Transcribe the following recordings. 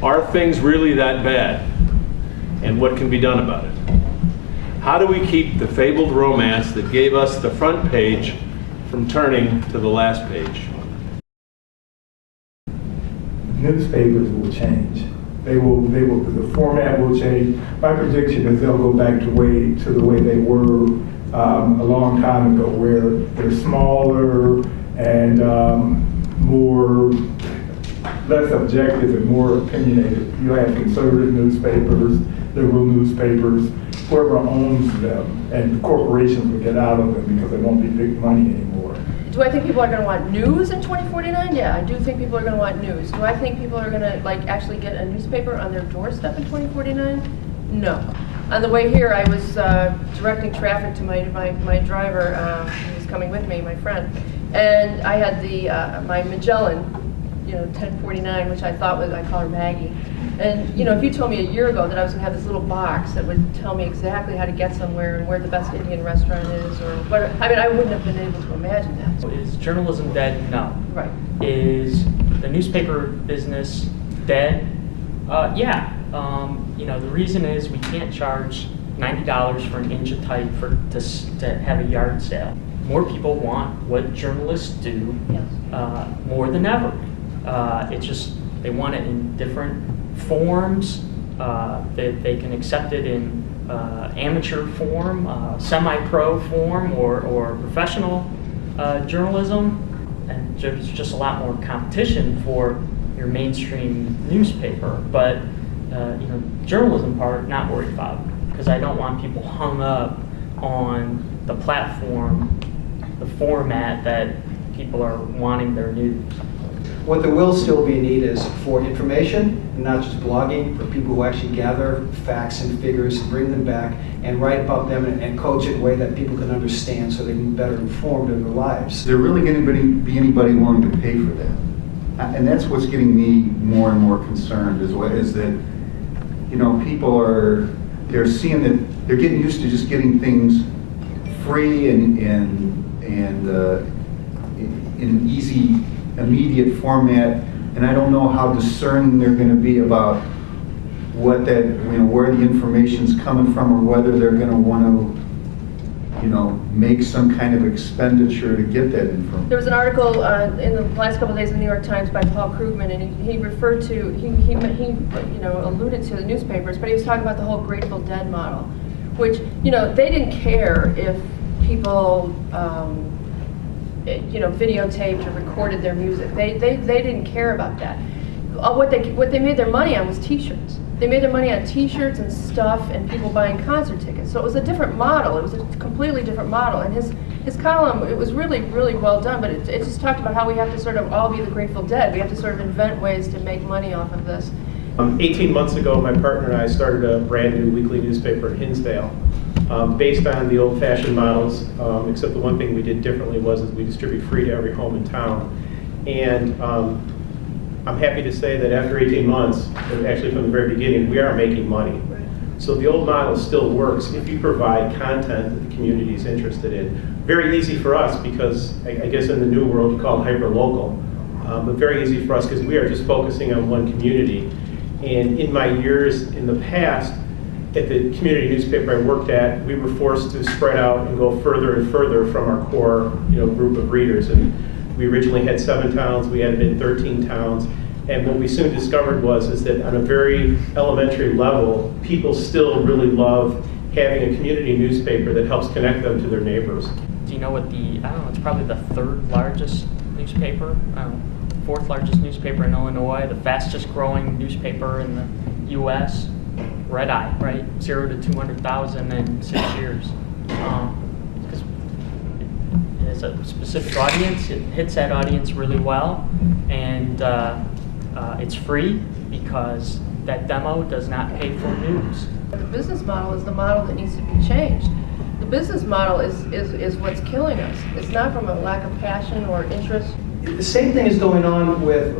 Are things really that bad? And what can be done about it? How do we keep the fabled romance that gave us the front page from turning to the last page? Newspapers will change. The format will change. My prediction is they'll go back to the way they were a long time ago, where they're smaller and less objective and more opinionated. You have conservative newspapers, liberal newspapers, whoever owns them, and corporations will get out of them because they won't be big money anymore. Do I think people are going to want news in 2049? Yeah, I do think people are going to want news. Do I think people are going to actually get a newspaper on their doorstep in 2049? No. On the way here, I was directing traffic to my driver, who was coming with me, my friend, and I had my Magellan, 1049, which I thought was, I call her Maggie. And if you told me a year ago that I was going to have this little box that would tell me exactly how to get somewhere and where the best Indian restaurant is, or what, I wouldn't have been able to imagine that. Is journalism dead? No. Right. Is the newspaper business dead? Yeah. The reason is we can't charge $90 for an inch of type to have a yard sale. More people want what journalists do, Yes. More than ever. It's just they want it in different forms. They can accept it in amateur form, semi-pro form, or professional journalism, and there's just a lot more competition for your mainstream newspaper. But journalism part, not worried about, because I don't want people hung up on the platform, the format that people are wanting their news. What there will still be a need is for information, and not just blogging, for people who actually gather facts and figures, bring them back, and write about them and coach it in a way that people can understand so they can be better informed in their lives. Is there really going to be anybody willing to pay for that? And that's what's getting me more and more concerned, is that people they're seeing that they're getting used to just getting things free and in an easy, immediate format, and I don't know how discerning they're going to be about what that, where the information's coming from, or whether they're going to want to, make some kind of expenditure to get that information. There was an article in the last couple of days in the New York Times by Paul Krugman, and he referred to, he alluded to the newspapers, but he was talking about the whole Grateful Dead model, which, they didn't care if people, videotaped or recorded their music. They didn't care about that. What they made their money on was T-shirts. They made their money on T-shirts and stuff and people buying concert tickets. So it was a different model. It was a completely different model. And his column, it was really, really well done, but it just talked about how we have to sort of all be the Grateful Dead. We have to sort of invent ways to make money off of this. 18 months ago, my partner and I started a brand new weekly newspaper in Hinsdale, based on the old-fashioned models, except the one thing we did differently was we distribute free to every home in town. And I'm happy to say that after 18 months, actually from the very beginning, we are making money. Right. So the old model still works if you provide content that the community is interested in. Very easy for us because I guess in the new world you call it hyperlocal, but very easy for us because we are just focusing on one community. And in my years in the past, at the community newspaper I worked at, we were forced to spread out and go further and further from our core, group of readers. And we originally had 7 towns, we added in 13 towns. And what we soon discovered is that on a very elementary level, people still really love having a community newspaper that helps connect them to their neighbors. Do you know what it's probably the 3rd largest newspaper, 4th largest newspaper in Illinois, the fastest growing newspaper in the U.S., Red Eye, right? 0 to 200,000 in 6 years. Because it has a specific audience, it hits that audience really well, and it's free because that demo does not pay for news. The business model is the model that needs to be changed. The business model is what's killing us. It's not from a lack of passion or interest. The same thing is going on with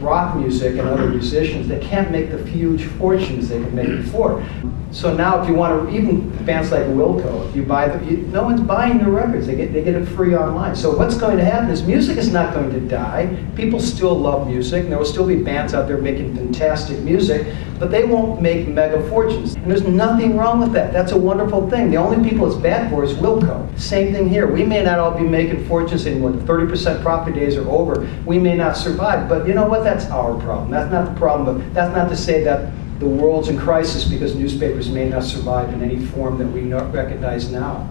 rock music and other musicians. They can't make the huge fortunes they could make before. So now if you want to, even bands like Wilco, if you buy them, no one's buying their records. They get it free online. So what's going to happen is music is not going to die. People still love music, and there will still be bands out there making fantastic music, but they won't make mega fortunes. And there's nothing wrong with that. That's a wonderful thing. The only people it's bad for is Wilco. Same thing here. We may not all be making fortunes anymore. The 30% profit days are over. We may not survive, but you know what? That's our problem. That's not the problem. But that's not to say that the world's in crisis because newspapers may not survive in any form that we recognize now.